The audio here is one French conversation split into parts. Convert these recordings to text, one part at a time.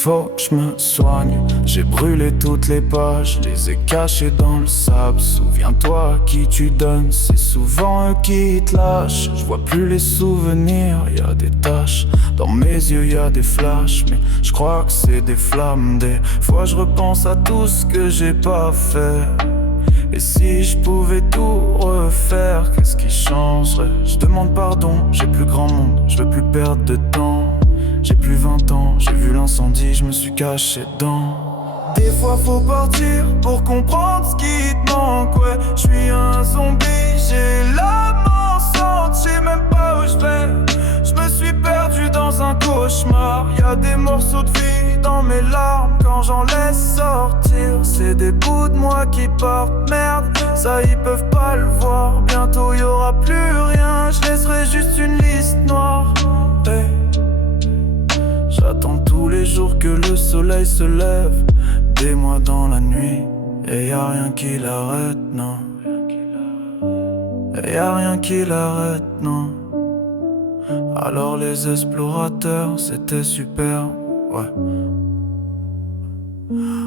faut que je me soigne. J'ai brûlé toutes les pages, les ai cachées dans le sable. Souviens-toi à qui tu donnes, c'est souvent eux qui te lâchent. Je vois plus les souvenirs, y a des taches. Dans mes yeux y a des flashs, mais je crois que c'est des flammes. Des fois je repense à tout ce que j'ai pas fait. Et si je pouvais tout refaire, qu'est-ce qui changerait? Je demande pardon, j'ai plus grand monde, je veux plus perdre de temps. J'ai plus 20 ans, j'ai vu l'incendie, je me suis caché dedans. Des fois faut partir pour comprendre ce qui te manque, ouais. Je suis un zombie, j'ai l'âme enceinte, je sais même pas où je vais. Je me suis perdu dans un cauchemar. Y'a des morceaux de vie dans mes larmes quand j'en laisse sortir. C'est des bouts de moi qui partent, merde, ça ils peuvent pas le voir. Bientôt y aura plus rien, je laisserai juste une liste noire. Hey. J'attends tous les jours que le soleil se lève, des mois dans la nuit, et y'a rien qui l'arrête, non. Et y'a rien qui l'arrête, non. Alors les explorateurs, c'était super, ouais.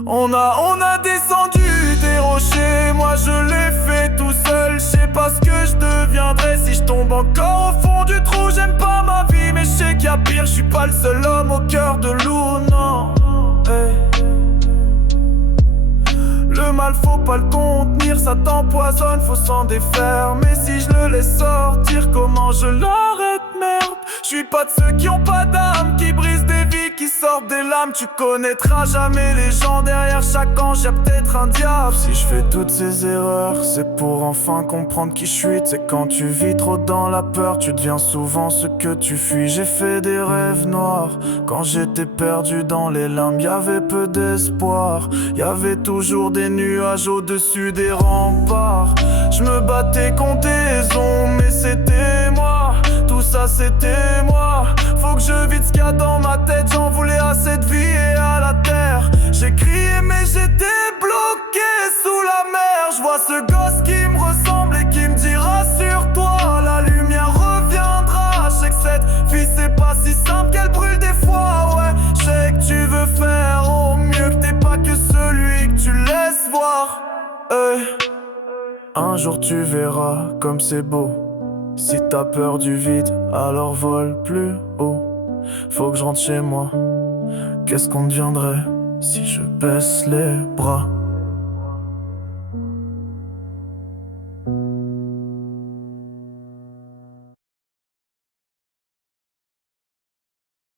On a descendu des rochers, moi je l'ai fait tout seul. Je sais pas ce que je deviendrais si je tombe encore au fond du trou. J'aime pas ma vie mais je sais qu'il y a pire. Je suis pas le seul homme au cœur de loup, non. Hey. Le mal faut pas le contenir, ça t'empoisonne, faut s'en défaire. Mais si je le laisse sortir, comment je l'arrête, merde? Je suis pas de ceux qui ont pas d'âme, qui brisent des vies, qui sortent des lames. Tu connaîtras jamais les gens derrière chaque ange, y'a peut-être un diable. Si je fais toutes ces erreurs, c'est pour enfin comprendre qui je suis. C'est quand tu vis trop dans la peur, tu deviens souvent ce que tu fuis. J'ai fait des rêves noirs, quand j'étais perdu dans les limbes, y'avait peu d'espoir. Y'avait toujours des nuages au-dessus des remparts. Je me battais contre des ombres, mais c'était moi. Tout ça c'était moi. Faut que je vide ce qu'il y a dans ma tête. J'en voulais à cette vie et à la terre. J'ai crié mais j'étais bloqué sous la mer. Je vois ce gosse qui me ressemble et qui me dit rassure-toi, la lumière reviendra. Je sais que cette vie c'est pas si simple, qu'elle brûle des fois, ouais. Je sais que tu veux faire au mieux, que t'es pas que celui que tu laisses voir, hey. Un jour tu verras comme c'est beau. Si t'as peur du vide, alors vole plus haut. Faut que je rentre chez moi. Qu'est-ce qu'on deviendrait si je baisse les bras?